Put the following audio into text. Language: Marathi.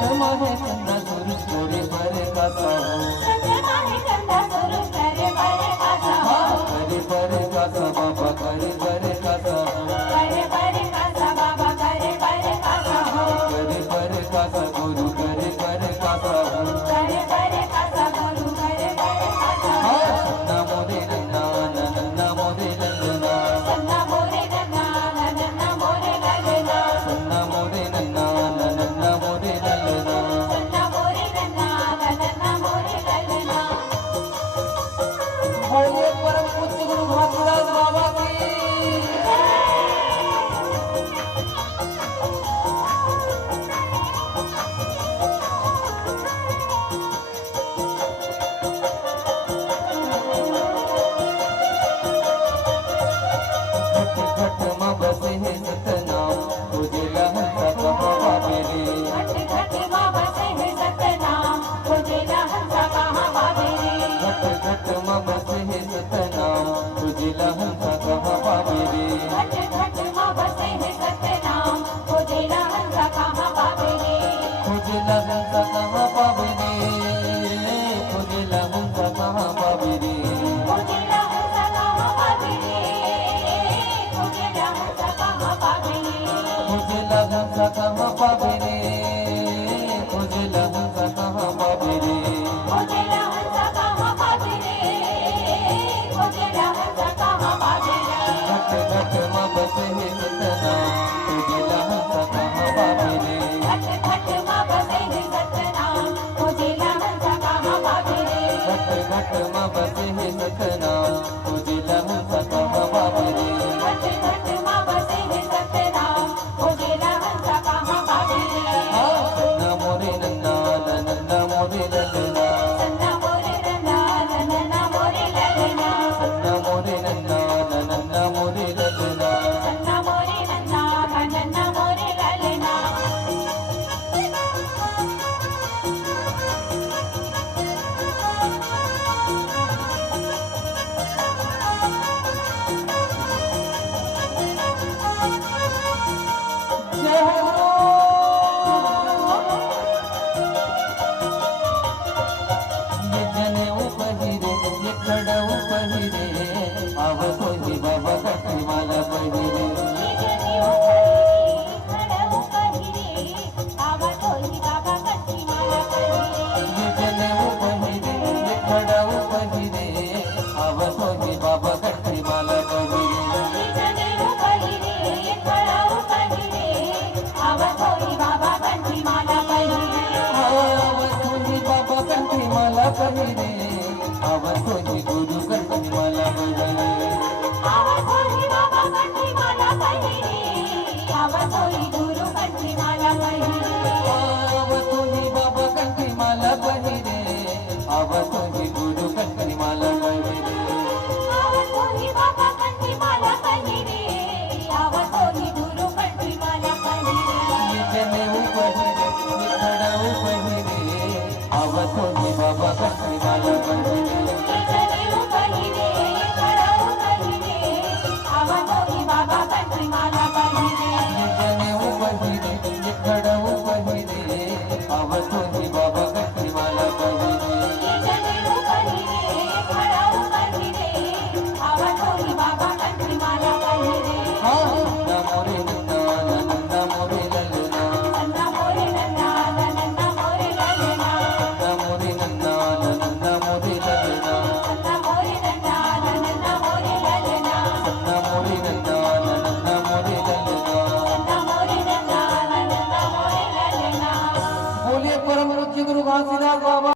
माहे कंदा सुरू करे बरे कासा हो माहे कंदा सुरू करे बरे कासा हो करे बरे कासा बाबा करे बरे कासा हो करे बरे कासा बाबा करे बरे कासा हो करे बरे कासा गुरु करे बरे कासा हो करे बरे कासा गुरु करे बरे कासा हो सन्ना मोरे नन्ना नन्ना मोरे लल्लना सन्ना मोरे नन्ना नन्ना मोरे लल्लना सन्ना मोरे नन्ना नन्ना मोरे लल्लना सन्ना मोरे नन्ना नन्ना मोरे लल्लना। बोलिए परम पूज्य गुरु घासीदास बाबा की घट में बसे है सतनाम तुझे लहंसा कहाँ मेरे घट घट माँ बसे है सतनाम तुझे लहंसा कहाँ पावे रे घट घट में बसे है सतनाम तुझे लहंसा कहाँ मेरे घट घट माँ बसे है सतनाम तुझे लहंसा कहाँ पावे रे तुझे लहंसा कहाँ पावे रे तुझे लहंसा कहाँ पावे रे तुझे लहंसा कहाँ पावे रे तुझे लहंसा कहाँ पावे रे तुझे लहंसा कहाँ पावे रे तुझे लहंसा कहाँ पावे रे तुझे लहंसा कहाँ पावे रे तुझे लहंसा कहाँ पावे रे घट घट में बसे है सतनाम तुझे लहंसा कहाँ पावे रे घट घट माँ बसे है सतनाम तुझे लहंसा कहाँ पावे रे घट घट में बसे है सतनाम तुझे लहंसा कहाँ पावे रे घट घट माँ बसे है सतनाम तुझे लहंसा कहाँ पावे रे सन्ना मोरे नन्ना नन्ना मोरे लल्लना सन्ना मोरे नन्ना नन्ना मोरे लल्लना सन्ना मोरे नन्ना नन्ना मोरे लल्लना सन्ना मोरे नन्ना नन्ना मोरे लल्लना। जय हो ये जने उपहिरे ये खड़ऊ पहिरे आव कोई बाबा कटी माला पहिरे ये जने उपहिरे ये खड़ऊ पहिरे आव कोई बाबा कटी माला पहिरे आवतोही बाबा कंठी माला पहिरे आवतोही गुरु कंठी माला पहिरे आवतोही बाबा कंठी माला पहिरे आवतोही गुरु कंठी माला पहिरे ये जने उपहिरे ये खड़ाऊ पहिरे आवतोही बाबा कंठी माला